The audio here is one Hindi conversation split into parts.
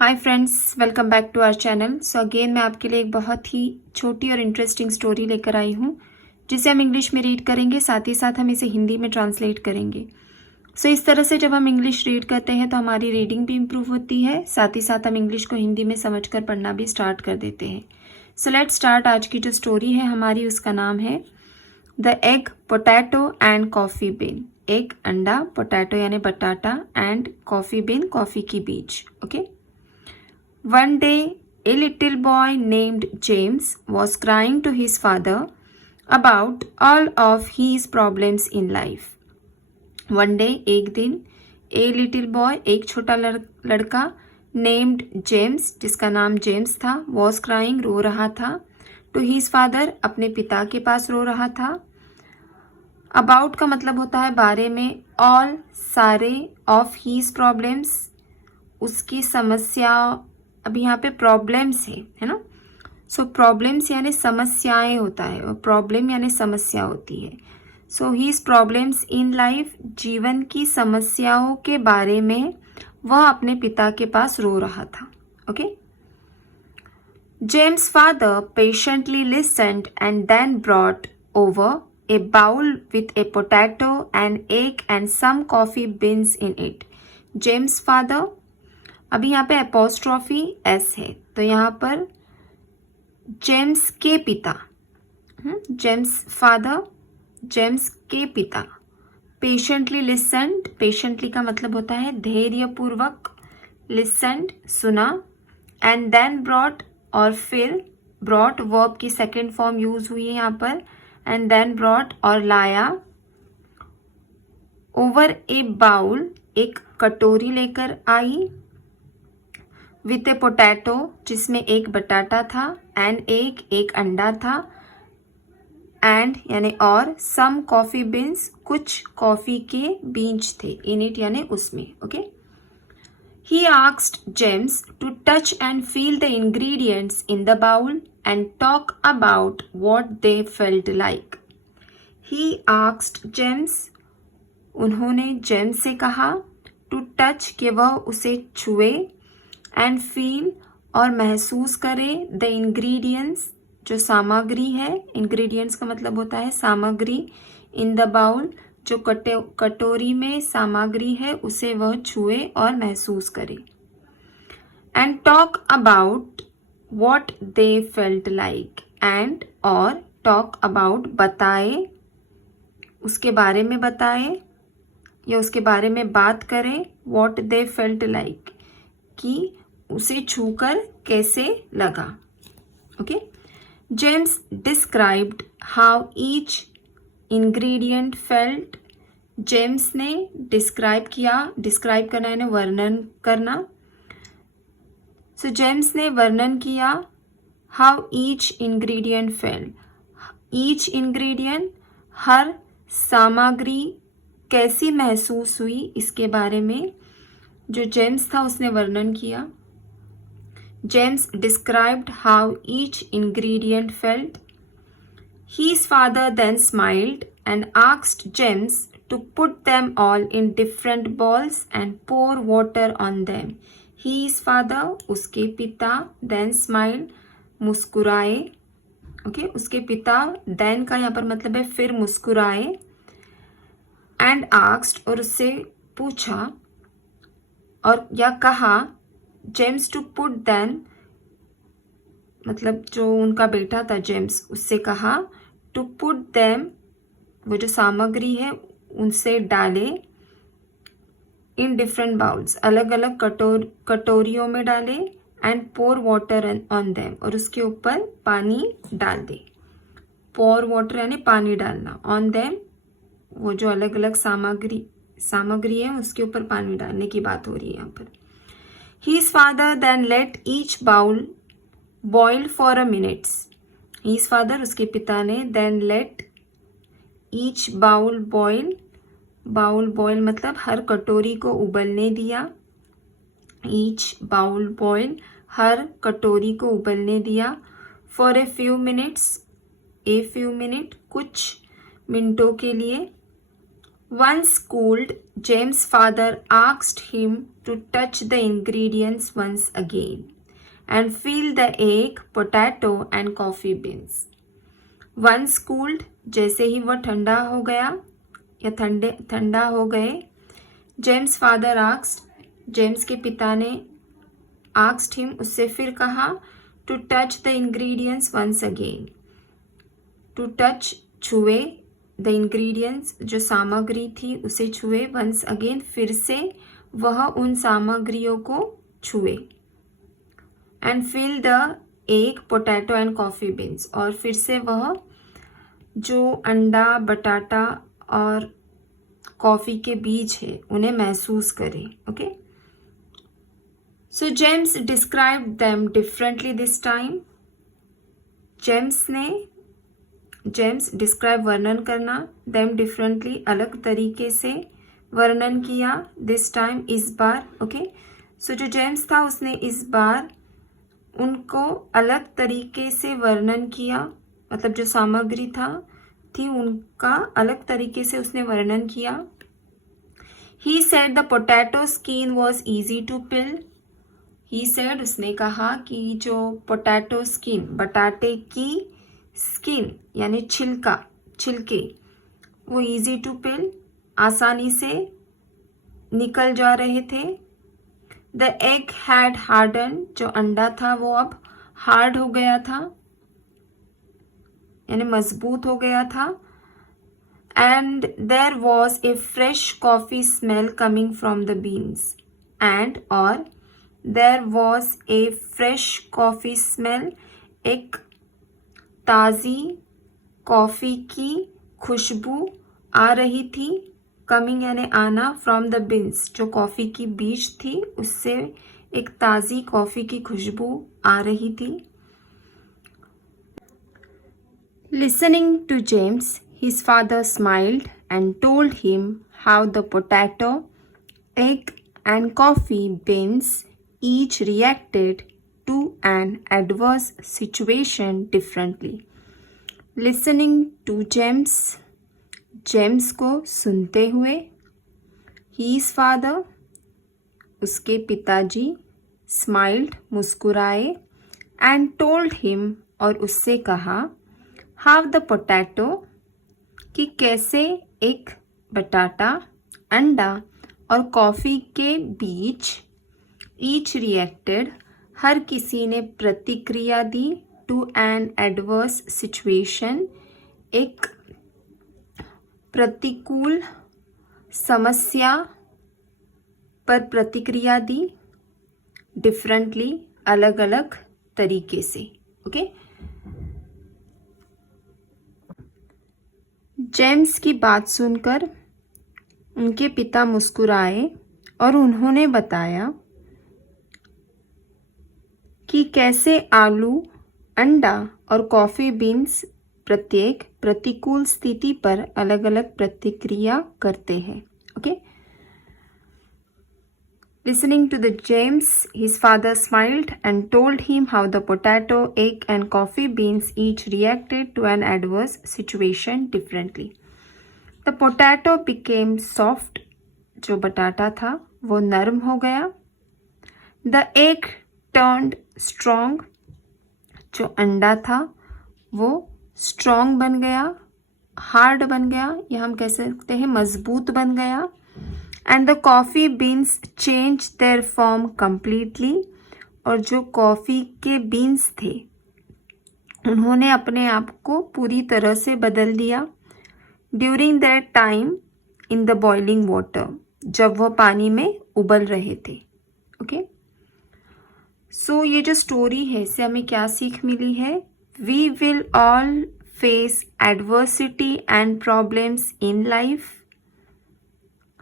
Hi friends, welcome back to our channel. So again मैं आपके लिए एक बहुत ही छोटी और इंटरेस्टिंग स्टोरी लेकर आई हूँ जिसे हम इंग्लिश में रीड करेंगे, साथ ही साथ हम इसे हिंदी में ट्रांसलेट करेंगे। सो इस तरह से जब हम इंग्लिश रीड करते हैं तो हमारी रीडिंग भी इम्प्रूव होती है, साथ ही साथ हम इंग्लिश को हिंदी में समझकर पढ़ना भी स्टार्ट कर देते हैं। So let's start. आज की जो स्टोरी है हमारी, उसका नाम है the egg, potato and coffee been. एक अंडा, पोटैटो यानी बटाटा, एंड कॉफ़ी बीन, कॉफ़ी की बीज। Okay. One day, a little boy named James was crying to his father about all of his problems in life. One day, एक दिन, a little boy, एक छोटा लड़का, named James, जिसका नाम जेम्स था, was crying, रो रहा था, to his father, अपने पिता के पास रो रहा था। About का मतलब होता है बारे में, all, सारे, of his problems, उसकी समस्या। अभी यहाँ पे प्रॉब्लम्स है ना। सो प्रॉब्लम्स यानी समस्याएं होता है, और प्रॉब्लम यानी समस्या होती है। सो हीज प्रॉब्लम्स इन लाइफ, जीवन की समस्याओं के बारे में वह अपने पिता के पास रो रहा था। Okay. James father patiently listened and then brought over a bowl with a potato and egg and some coffee beans in it. James father, अभी यहाँ पे एपोस्ट्रॉफी एस है, तो यहाँ पर जेम्स के पिता, जेम्स फादर, जेम्स के पिता पेशेंटली लिसन्ड, पेशेंटली का मतलब होता है धैर्यपूर्वक, लिसन्ड सुना, एंड देन ब्रॉट, और फिर ब्रॉट वर्ब की सेकेंड फॉर्म यूज हुई है यहाँ पर, एंड देन ब्रॉट और लाया, ओवर ए बाउल, एक कटोरी लेकर आई, विथ ए पोटैटो, जिसमें एक बटाटा था, एंड एक अंडा था, एंड यानी और, सम कॉफी बीन्स, कुछ कॉफी के बीज थे, इन इट यानी उसमें। Okay. He asked James to touch and feel the ingredients in the bowl and talk about what they felt like. He asked James, उन्होंने जेम्स से कहा, टू टच, कि वह उसे छुए, एंड फील, और महसूस करे, द इंग्रेडिएंट्स, जो सामग्री है, इंग्रेडिएंट्स का मतलब होता है सामग्री, इन द बाउल, जो कटोरी में सामग्री है उसे वह छुए और महसूस करे, and talk about what they felt like, and, और, टॉक अबाउट, बताए, उसके बारे में बताए या उसके बारे में बात करें, व्हाट दे फेल्ट लाइक, कि उसे छूकर कैसे लगा। Okay. James described how each ingredient felt, James ने डिस्क्राइब किया, डिस्क्राइब करना यानी वर्णन करना। सो जेम्स ने वर्णन किया, how each ingredient felt, each ingredient, हर सामग्री कैसी महसूस हुई, इसके बारे में जो जेम्स था उसने वर्णन किया। James described how each ingredient felt. His father then smiled and asked James to put them all in different bowls and pour water on them. His father, उसके पिता, then smiled, मुस्कुराए। ओके, उसके पिता, then का यहाँ पर मतलब है फिर मुस्कुराए, and asked, और उससे पूछा और या कहा, जेम्स टू पुट देन, मतलब जो उनका बेटा था जेम्स, उससे कहा, टू पुट देम, वो जो सामग्री है उनसे डाले, इन डिफरेंट बाउल्स, अलग अलग कटोरियों में डाले, and pour water on them, और उसके ऊपर पानी डाल दे। पोर वाटर यानी पानी डालना, ऑन देम, वो जो अलग अलग सामग्री है उसके ऊपर पानी डालने की बात हो रही है यहाँ पर। His father then let each bowl boil for a minute. His father, उसके पिता ने, then let each bowl boil, bowl boil मतलब हर कटोरी को उबलने दिया, each bowl boil, हर कटोरी को उबलने दिया, for a few minutes, कुछ मिनटों के लिए, once cooled, James' father asked him to touch the ingredients once again and feel the egg, potato and coffee beans. Once cooled, जैसे ही वह ठंडा हो गया या ठंडा हो गए, जेम्स फादर आस्क्ड, जेम्स के पिता ने आस्क्ड हिम, उससे फिर कहा, to touch the ingredients once again. To touch, छुए, द इंग्रेडिएंट्स, जो सामग्री थी उसे छुए, वंस अगेन, फिर से वह उन सामग्रियों को छुए. And feel the egg, potato and coffee beans, और फिर से वह जो अंडा, बटाटा और कॉफ़ी के बीज है उन्हें महसूस करे. Okay, so James describe them differently this time. James describe, वर्णन करना, देम डिफरेंटली, अलग तरीके से वर्णन किया, दिस टाइम, इस बार. ओके, सो जो जेम्स था उसने इस बार उनको अलग तरीके से वर्णन किया, मतलब जो सामग्री थी उनका अलग तरीके से उसने वर्णन किया. He said the potato skin was easy to peel. He said, उसने कहा कि जो पोटैटो स्किन, बटाटे की स्किन यानी छिलके, वो easy to peel, आसानी से निकल जा रहे थे. The egg had hardened, जो अंडा था वो अब हार्ड हो गया था, यानी मजबूत हो गया था. And there was a fresh coffee smell coming from the beans. And or there was a fresh coffee smell, एक ताज़ी कॉफ़ी की खुशबू आ रही थी. कमिंग यानी आना, फ्रॉम द बीन्स, जो कॉफ़ी की बीज थी उससे एक ताज़ी कॉफ़ी की खुशबू आ रही थी. Listening to James, his father smiled and told him how the potato, egg and coffee beans each reacted to an adverse situation differently. Listening to James, James को सुनते हुए, his father, उसके पिताजी, smiled, मुस्कुराए, and told him, और उससे कहा, how the potato, कि कैसे एक बटाटा, अंडा और कॉफ़ी के बीच, ईच रिएक्टेड, हर किसी ने प्रतिक्रिया दी, टू एन एडवर्स सिचुएशन, एक प्रतिकूल समस्या पर प्रतिक्रिया दी, डिफरेंटली, अलग अलग तरीके से. ओके, जेम्स की बात सुनकर उनके पिता मुस्कुराए और उन्होंने बताया कि कैसे आलू, अंडा और कॉफ़ी बीन्स प्रत्येक प्रतिकूल स्थिति पर अलग अलग प्रतिक्रिया करते हैं. Okay, listening to the James, his father smiled and told him how the potato, egg and coffee beans each reacted to an adverse situation differently. The potato became soft, जो बटाटा था वो नरम हो गया. The egg turned strong, जो अंडा था वो स्ट्रॉन्ग बन गया, हार्ड बन गया, या हम कह सकते हैं मजबूत बन गया. And the coffee beans change their form completely, और जो कॉफ़ी के बीन्स थे उन्होंने अपने आप को पूरी तरह से बदल दिया. During that time in the boiling water, जब वह पानी में उबल रहे थे. ओके, सो ये जो स्टोरी है इससे हमें क्या सीख मिली है? We will all face adversity and problems in life.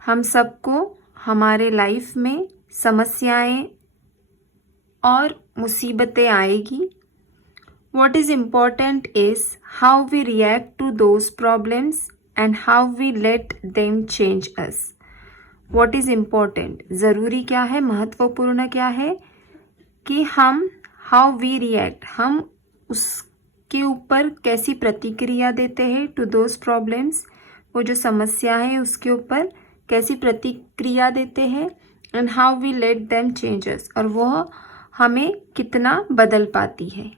हम सबको हमारे लाइफ में समस्याएं और मुसीबतें आएगी. What is important is how we react to those problems and how we let them change us. What is important? ज़रूरी क्या है, महत्वपूर्ण क्या है कि हम how we react, हम उसके ऊपर कैसी प्रतिक्रिया देते हैं, to those problems, वो जो समस्या है उसके ऊपर कैसी प्रतिक्रिया देते हैं, and how we let them changes, और वह हमें कितना बदल पाती है।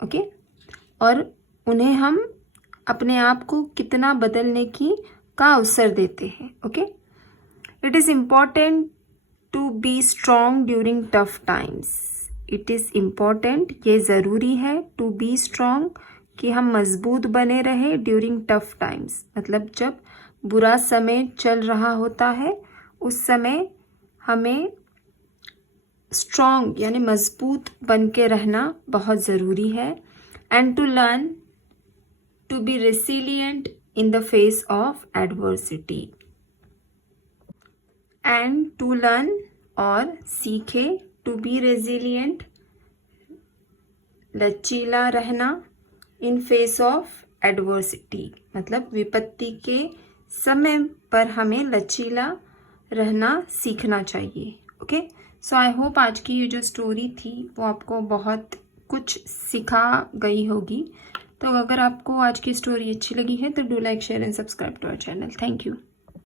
ओके, और उन्हें हम अपने आप को कितना बदलने का अवसर देते हैं। Okay, it is important to be strong during tough times. It is important, ये ज़रूरी है, टू बी स्ट्रॉन्ग, कि हम मजबूत बने रहे ड्यूरिंग टफ टाइम्स, मतलब जब बुरा समय चल रहा होता है उस समय हमें स्ट्रॉन्ग यानी मजबूत बन के रहना बहुत ज़रूरी है। And to learn to be resilient in the face of adversity. And to learn, और सीखे, टू बी रेसिलिएंट, लचीला रहना, इन फेस ऑफ एडवर्सिटी, मतलब विपत्ति के समय पर हमें लचीला रहना सीखना चाहिए। ओके, सो आई होप आज की ये जो स्टोरी थी वो आपको बहुत कुछ सिखा गई होगी। तो अगर आपको आज की स्टोरी अच्छी लगी है तो do like, share and subscribe to our channel. Thank you.